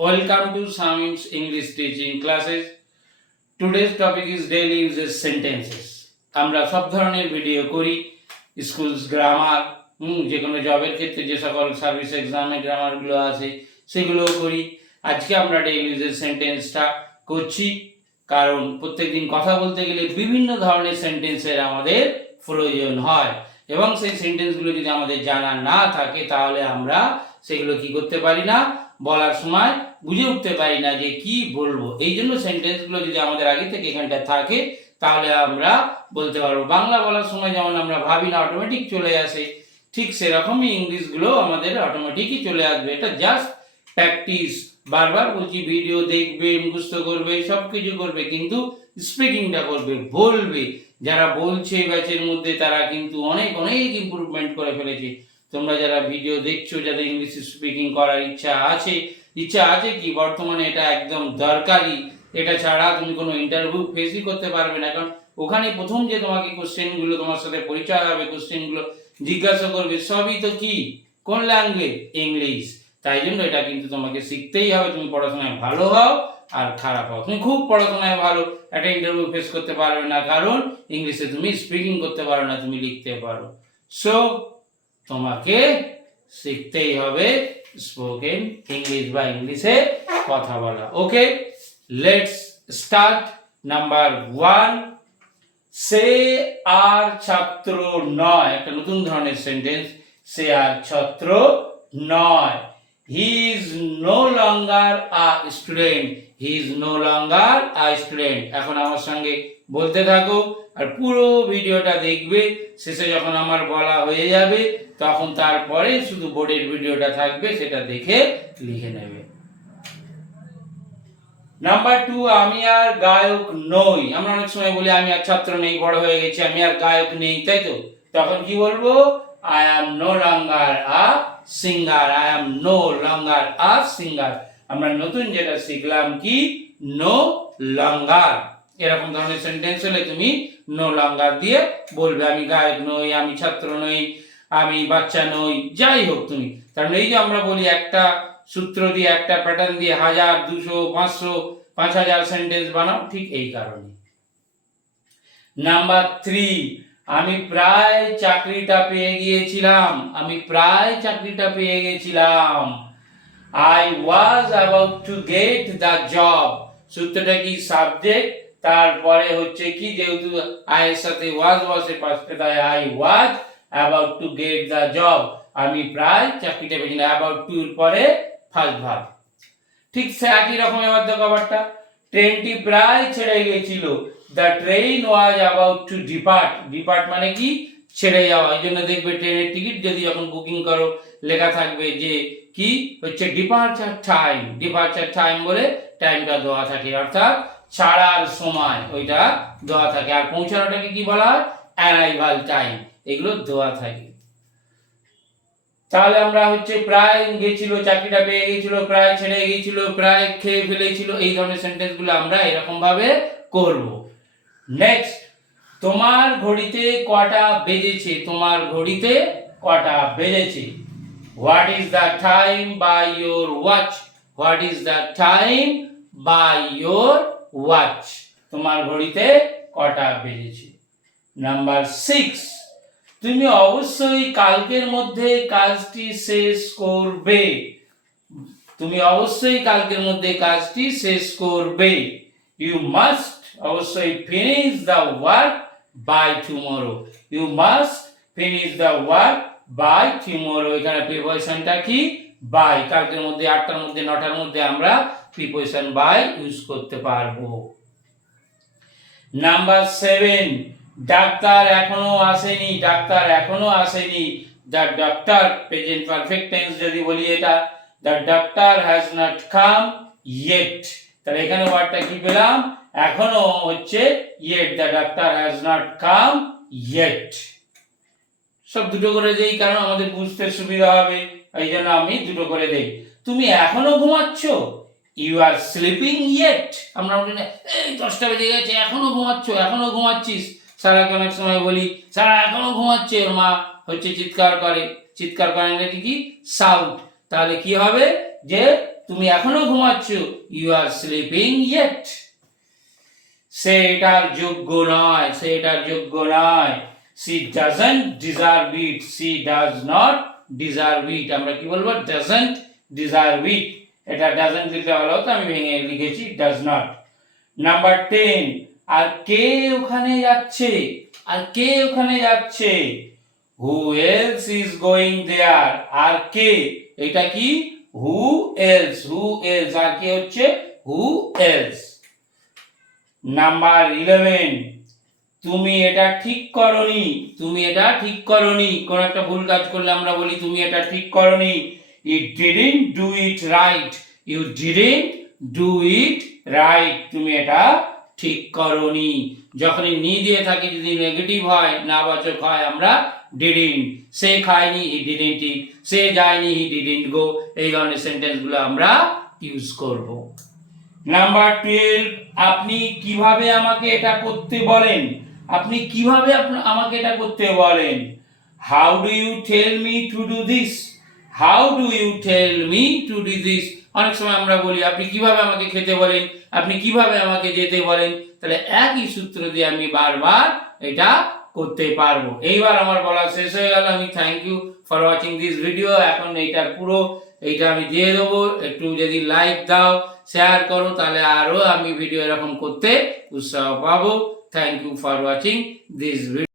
Welcome to Samim's English teaching classes. Today's topic is daily uses sentences. আমরা সব ধরনের video করি, schools grammar, যে কোনো জবের ক্ষেত্রে যে সকল সার্ভিস এক্সামে গ্রামারগুলো আছে সেগুলোও করি। আজকে আমরা ডেইলি ইউজেস সেন্টেন্সটা করছি, কারণ প্রত্যেকদিন কথা বলতে গেলে বিভিন্ন ধরনের সেন্টেন্সের আমাদের প্রয়োজন হয়, এবং সেই সেন্টেন্সগুলো যদি আমাদের জানা না থাকে তাহলে আমরা সেগুলো কি করতে পারি না, বলার সময় বুঝে উঠতে পারি না যে কি বলবো। এই জন্য সেন্টেন্সগুলো যদি আমাদের আগে থেকে এখানটা থাকে তাহলে আমরা বলতে পারবো। বাংলা বলার সময় যেমন আমরা ভাবি না, অটোমেটিক চলে আসে, ঠিক সেরকমই ইংলিশগুলো আমাদের অটোমেটিকই চলে আসবে। এটা জাস্ট প্র্যাকটিস। বারবার বলছি, ভিডিও দেখবে, মুখস্থ করবে, সব কিছু করবে, কিন্তু স্পিকিংটা করবে, বলবে। যারা বলছে ব্যাচের মধ্যে তারা কিন্তু অনেক অনেক ইমপ্রুভমেন্ট করে ফেলেছে। তোমরা যারা ভিডিও দেখছো, যাদের ইংলিশ স্পিকিং করার ইচ্ছা আছে কি বর্তমানে এটা একদম দরকারি। এটা ছাড়া তুমি কোনো ইন্টারভিউ ফেসই করতে পারবে না, কারণ ওখানে প্রথম যে তোমাকে কোশ্চেনগুলো, তোমার সাথে পরিচয় হবে, কোশ্চেনগুলো জিজ্ঞাসা করবে, সবই তো কি, কোন ল্যাঙ্গুয়েজ, ইংলিশ। তাই জন্য এটা কিন্তু তোমাকে শিখতেই হবে। তুমি পড়াশোনায় ভালো হও আর খারাপ হও, তুমি খুব পড়াশোনায় ভালো, একটা ইন্টারভিউ ফেস করতে পারবে না, কারণ ইংলিশে তুমি স্পিকিং করতে পারো না, তুমি লিখতে পারো। সো তোমাকে শিখতেই হবে স্পোকেন ইংলিশ বা ইংলিশে কথা বলা। ওকে, লেটস স্টার্ট। নাম্বার 1, সে আর ছাত্র নয়। একটা নতুন ধরনের সেন্টেন্স, সে আর ছাত্র নয়। He is no longer a student. He is no longer a student. এখন আমার সঙ্গে বলতে থাকো আর পুরো ভিডিওটা দেখবে। শেষে যখন আমার বলা হয়ে যাবে তখন তারপরে শুধু বোর্ডের ভিডিওটা থাকবে, সেটা দেখে লিখে নেবে। নাম্বার 2, আমি আর গায়ক নই। আমরা অনেক সময় বলি আমি আর ছাত্র নেই, বড় হয়ে গেছি, আমি আর গায়ক নেই, তাই তো? তখন কি বলবো? I am no longer a singer. I am no longer a singer. আমরা নতুন যেটা শিখলাম কি, নো লঙ্গার। এরকম ধরনের সেন্টেন্স হলে তুমি নো লঙ্গার দিয়ে বলবে। আমি গায়ক নই, আমি ছাত্র নই, আমি বাচ্চা নই, যাই হোক তুমি। কারণ এই যে আমরা বলি একটা সূত্র দিয়ে, একটা প্যাটার্ন দিয়ে 1000, 200, 500, 5000 সেন্টেন্স বানাও, ঠিক এই কারণে। নাম্বার 3, আমি প্রায় চাকরিটা পেয়ে গিয়েছিলাম। আমি প্রায় চাকরিটা পেয়ে গেছিলাম। I was about to get the job. সূত্রটা কি, সাবজেক্ট, তারপরে হচ্ছে কি, যেহেতু আই এর সাথে was বসে পাশে, তাই I was about to get the job. আমি প্রায় চাকরিটা পেয়েছিলাম। about to এর পরে ফার্স্ট ভার্ব। ঠিক একই রকম এবার দেখো আবারটা, ট্রেনটি প্রায় ছেড়ে গিয়েছিল। The train was about to depart. Depart মানে কি, ছেড়ে যাওয়া। এই জন্য দেখবে ট্রেনের টিকিট যদি যখন বুকিং করো লেখা থাকবে যে কি হচ্ছে, ডিপার্চার টাইম। ডিপার্চার টাইম বলে টাইমটা দেওয়া থাকে, অর্থাৎ ছাড়ার সময় ওইটা দেওয়া থাকে। আর পৌঁছানোটাকে কি বলা হয়, অ্যারাইভাল টাইম। এগুলো দেওয়া থাকে। তাহলে আমরা হচ্ছে প্রায় গেছিল, চাকরিটা পেয়ে গেছিল, প্রায় ছেড়ে গিয়েছিল, প্রায় খেয়ে ফেলেছিল, এই ধরনের সেন্টেন্সগুলো আমরা এরকম ভাবে করব। নেক্সট, তোমার ঘড়িতে কটা বেজেছে। তোমার ঘড়িতে কটা বেজেছে। What is the time by your watch. What is the time by your watch. তোমার ঘড়িতে কটা বেজেছে। নাম্বার 6, তুমি অবশ্যই কালকের মধ্যে কাজটি শেষ করবে। তুমি অবশ্যই কালকের মধ্যে কাজটি শেষ করবে। ইউ মাস্ট, অবশ্যই, finish the work by tomorrow. You must finish the work by tomorrow. এখানে প্রিপোজিশনটা কি, বাই। কালকের মধ্যে, 8টার মধ্যে, 9টার মধ্যে আমরা প্রিপোজিশন বাই ইউজ করতে পারবো। নাম্বার 7, ডাক্তার এখনো আসেনি। ডাক্তার এখনো আসেনি। The doctor, present perfect tense যদি বলি এটা, the doctor has not come yet. তাহলে এখানে ওয়ার্ডটা কি পেলাম, এখনো হচ্ছে yet. The doctor has not come yet. সব দুটো করে দেই, কারণ আমাদের বুঝতে সুবিধা হবে, এই জন্য আমি দুটো করে দেই। তুমি এখনো ঘুমাচ্ছ। You are sleeping yet. আমরা বলি না, এই 10টা বেজে গেছে, এখনো ঘুমাচ্ছ, এখনো ঘুমাচ্ছিস। সারাকে অনেক সময় বলি, সারা এখনো ঘুমাচ্ছে। ওর মা হচ্ছে চিৎকার করে। চিৎকার করে ইংরেজি কি, সাউট। তাহলে কি হবে, যে তুমি এখনো ঘুমাচ্ছ, ইউ আর স্লিপিং ইয়েট। সে এটার যোগ্য নয়, সে এটার যোগ্য নয়। she doesn't deserve it, she does not deserve it। আমরা কি বলবো? doesn't deserve it। এটা doesn't লিখতে ভালো হতো, আমি ভেঙে লিখেছি does not। নাম্বার 10, আর কে ওখানে যাচ্ছে? আর কে ওখানে যাচ্ছে? who else is going there? আর কে? এটা কি? who else, who else, আর কে হচ্ছে? who else। নাম্বার 11, তুমি এটা ঠিক করনি, তুমি এটা ঠিক করনি। কোন একটা ভুল কাজ করলে আমরা বলি তুমি এটা ঠিক করনি। you didn't do it right, you didn't do it right, তুমি এটা ঠিক করনি। যখনই নি দিয়ে থাকি, যদি নেগেটিভ হয়, নাবাচক হয়, আমরা didn't। সে খায়নি, he didn't eat, সে যায়নি, he didn't go। এই ধরনের সেন্টেন্সগুলো আমরা ইউজ করব। নাম্বার 12, আপনি কিভাবে আমাকে এটা করতে বলেন? আপনি কিভাবে আমাকে এটা করতে বলেন? How do you tell me to do this, how do you tell me to do this. অনেক সময় আমরা বলি আপনি কিভাবে আমাকে খেতে বলেন, আপনি কিভাবে আমাকে যেতে বলেন। তাহলে একই সূত্র দিয়ে আমি বারবার এটা করতে পারবো। এইবার আমার বলা শেষ হয়ে গেল। আমি thank you for watching this video. এখন এইটার পুরো এইটা আমি দিয়ে দেবো। একটু যদি লাইক দাও, শেয়ার করো, তাহলে আরো আমি ভিডিও এরকম করতে উৎসাহ পাবো। Thank you for watching this video.